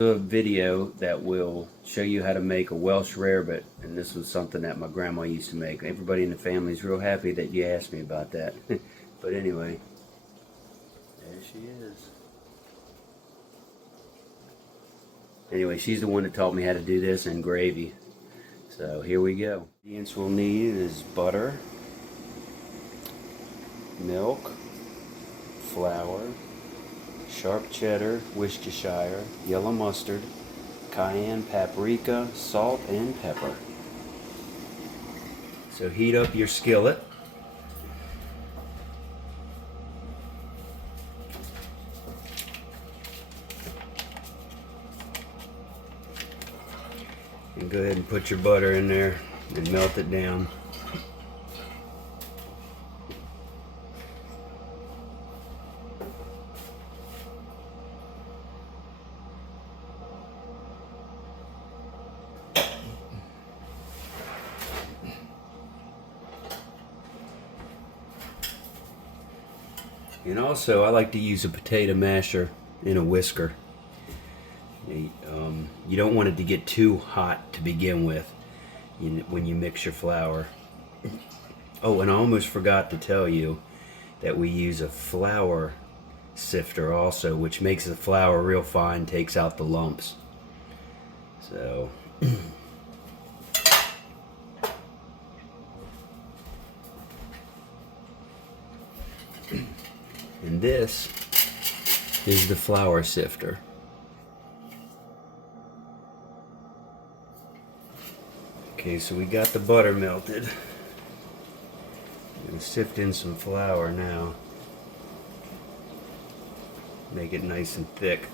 A video that will show you how to make a Welsh rarebit, and this was something that my grandma used to make. Everybody in the family is real happy that you asked me about that. But anyway, there she is. Anyway, she's the one that taught me how to do this, and gravy. So here we go. The ingredients we'll need is butter, milk, flour, sharp cheddar, Worcestershire, yellow mustard, cayenne paprika, salt, and pepper. So heat up your skillet. And go ahead and put your butter in there and melt it down. And also, I like to use a potato masher in a whisker. You don't want it to get too hot to begin with when you mix your flour. Oh, and I almost forgot to tell you that we use a flour sifter also, which makes the flour real fine, takes out the lumps. So and this is the flour sifter. Okay, so we got the butter melted. I'm going to sift in some flour now. Make it nice and thick.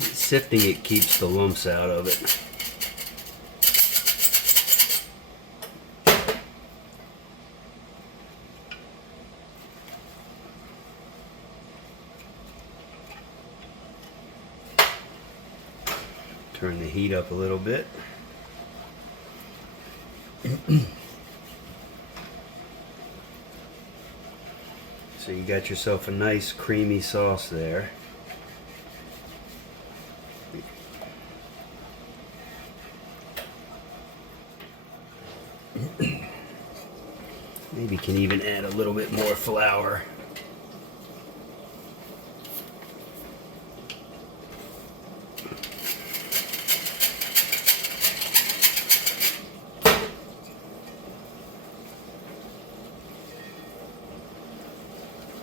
Sifting it keeps the lumps out of it. Turn the heat up a little bit. So you got yourself a nice creamy sauce there. Maybe you can even add a little bit more flour.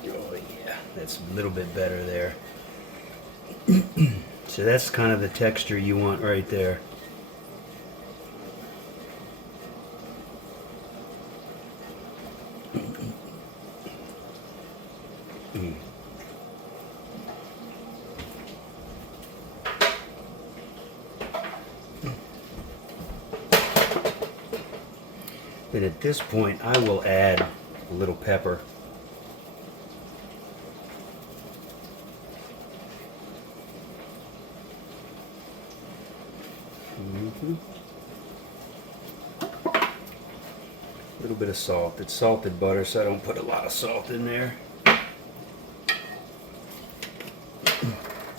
Oh yeah, that's a little bit better there. So that's kind of the texture you want right there. Then at this point I will add a little pepper. A little bit of salt. It's salted butter, so I don't put a lot of salt in there.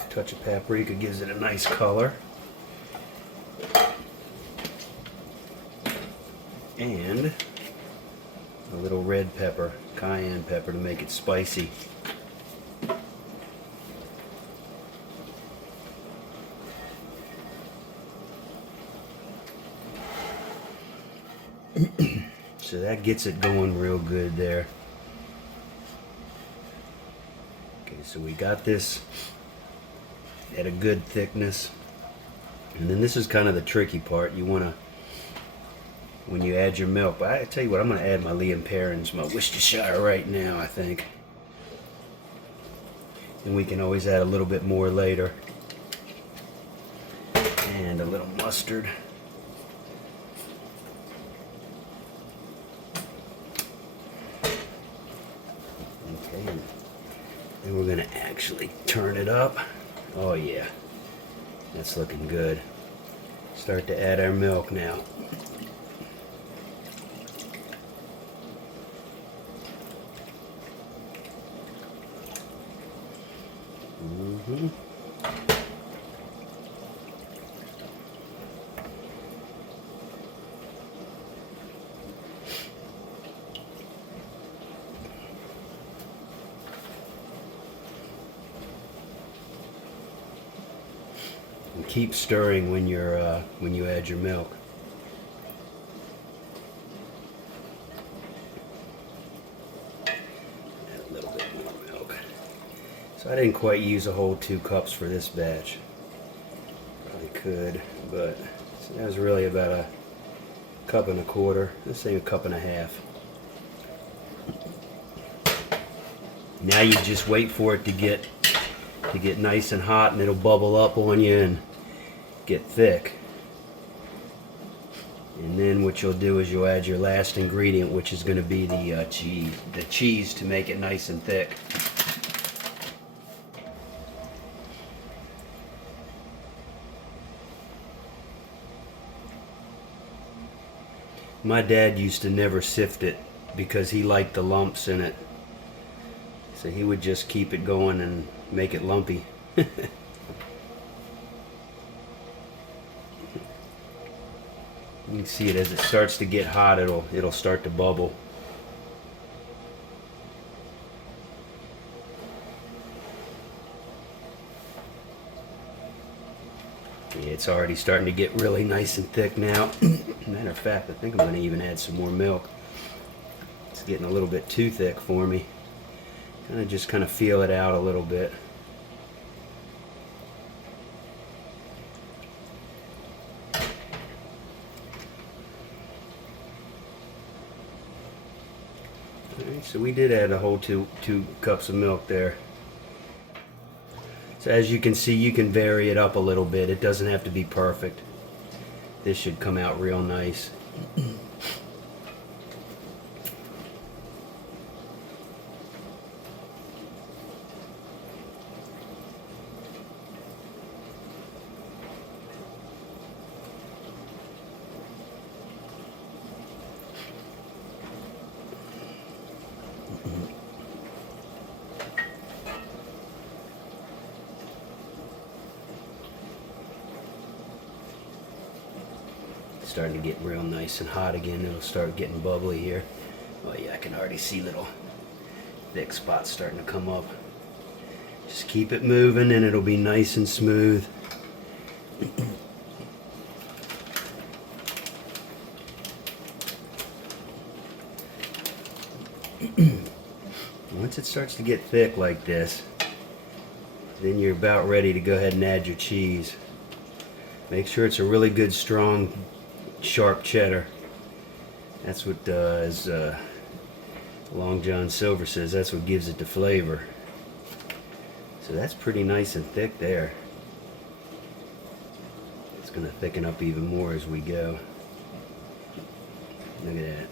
Touch of paprika gives it a nice color. And a little red pepper, cayenne pepper, to make it spicy. So that gets it going real good there. Okay, so we got this at a good thickness. And then this is kind of the tricky part. You want to when you add your milk. But I tell you what, I'm going to add my Liam Perrins, my Worcestershire right now, I think. And we can always add a little bit more later. And a little mustard. Okay, and we're going to actually turn it up. Oh yeah, that's looking good. Start to add our milk now. Mm-hmm. And keep stirring when you add your milk. Add a little bit more milk. So I didn't quite use a whole 2 cups for this batch. Probably could, but that was really about a 1.25 cups. Let's say 1.5 cups. Now you just wait for it to get nice and hot, and it'll bubble up on you and get thick. And then what you'll do is you'll add your last ingredient, which is going to be the cheese to make it nice and thick. My dad used to never sift it because he liked the lumps in it. So he would just keep it going and make it lumpy. You can see it as it starts to get hot, it'll start to bubble. Yeah, it's already starting to get really nice and thick now. Matter of fact, I think I'm going to even add some more milk. It's getting a little bit too thick for me. Just kind of feel it out a little bit. Alright, so we did add a whole two cups of milk there. So as you can see, you can vary it up a little bit. It doesn't have to be perfect. This should come out real nice. Starting to get real nice and hot again. It'll start getting bubbly here. Oh yeah, I can already see little thick spots starting to come up. Just keep it moving and it'll be nice and smooth. Once it starts to get thick like this, then you're about ready to go ahead and add your cheese. Make sure it's a really good, strong, sharp cheddar. That's what, as Long John Silver says, that's what gives it the flavor. So that's pretty nice and thick there. It's going to thicken up even more as we go. Look at that.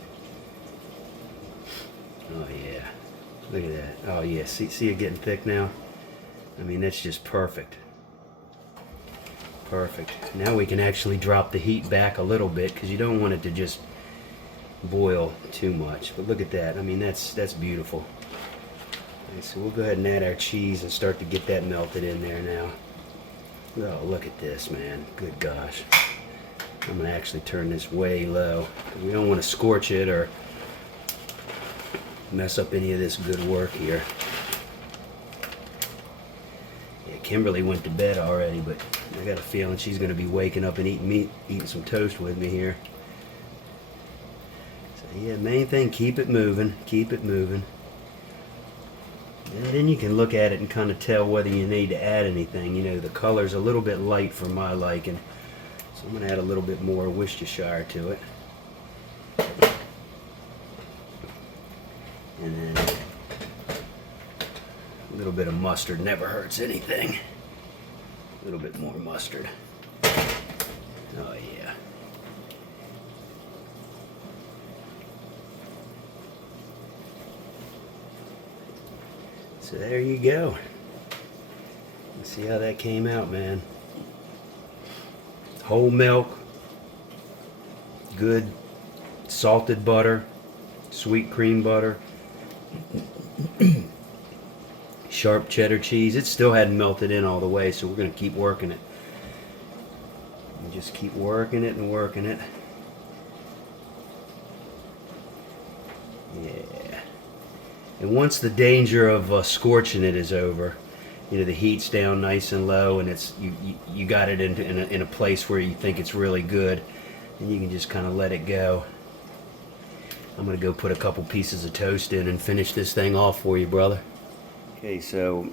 Oh yeah. Look at that. Oh yeah. See it getting thick now? I mean, that's just perfect. Perfect. Now we can actually drop the heat back a little bit because you don't want it to just boil too much. But look at that. I mean, that's beautiful. Okay, so we'll go ahead and add our cheese and start to get that melted in there now. Oh, look at this, man. Good gosh. I'm going to actually turn this way low. We don't want to scorch it or mess up any of this good work here. Yeah, Kimberly went to bed already, but I got a feeling she's going to be waking up and eating some toast with me here. So yeah, main thing, keep it moving, keep it moving. And then you can look at it and kind of tell whether you need to add anything. You know, the color's a little bit light for my liking, so I'm going to add a little bit more Worcestershire to it. A little bit of mustard never hurts anything. A little bit more mustard. Oh yeah. So there you go. Let's see how that came out, man. Whole milk, good salted butter, sweet cream butter, sharp cheddar cheese. It still hadn't melted in all the way, so we're going to keep working it. And just keep working it and working it. Yeah. And once the danger of scorching it is over, you know, the heat's down nice and low, and it's you got it in a place where you think it's really good, and you can just kind of let it go. I'm gonna go put a couple pieces of toast in and finish this thing off for you, brother. Okay, so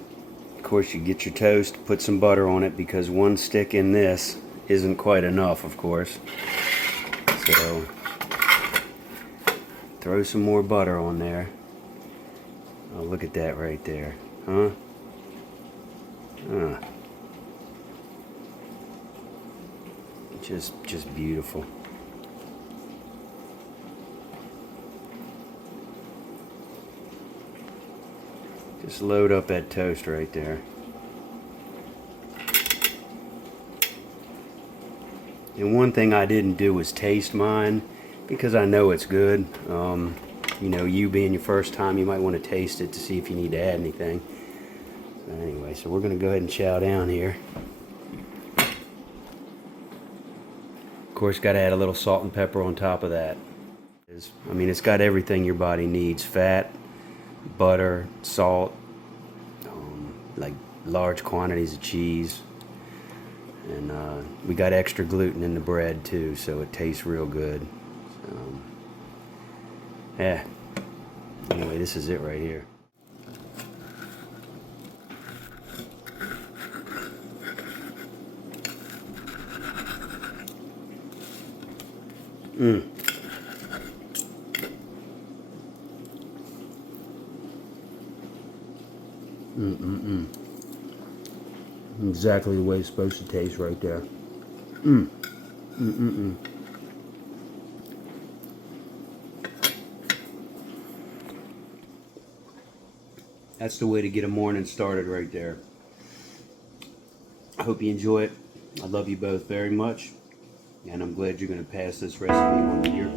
of course you get your toast, put some butter on it, because one stick in this isn't quite enough, of course. So throw some more butter on there. Oh, look at that right there, huh? Just beautiful. Just load up that toast right there. And one thing I didn't do was taste mine, because I know it's good. You know, you being your first time, you might want to taste it to see if you need to add anything. So anyway, so we're going to go ahead and chow down here. Of course, got to add a little salt and pepper on top of that. I mean, it's got everything your body needs. Fat, butter, salt, like large quantities of cheese. And we got extra gluten in the bread too, so it tastes real good. Yeah. Anyway, this is it right here. Exactly the way it's supposed to taste right there. That's the way to get a morning started right there. I hope you enjoy it. I love you both very much, and I'm glad you're going to pass this recipe on to your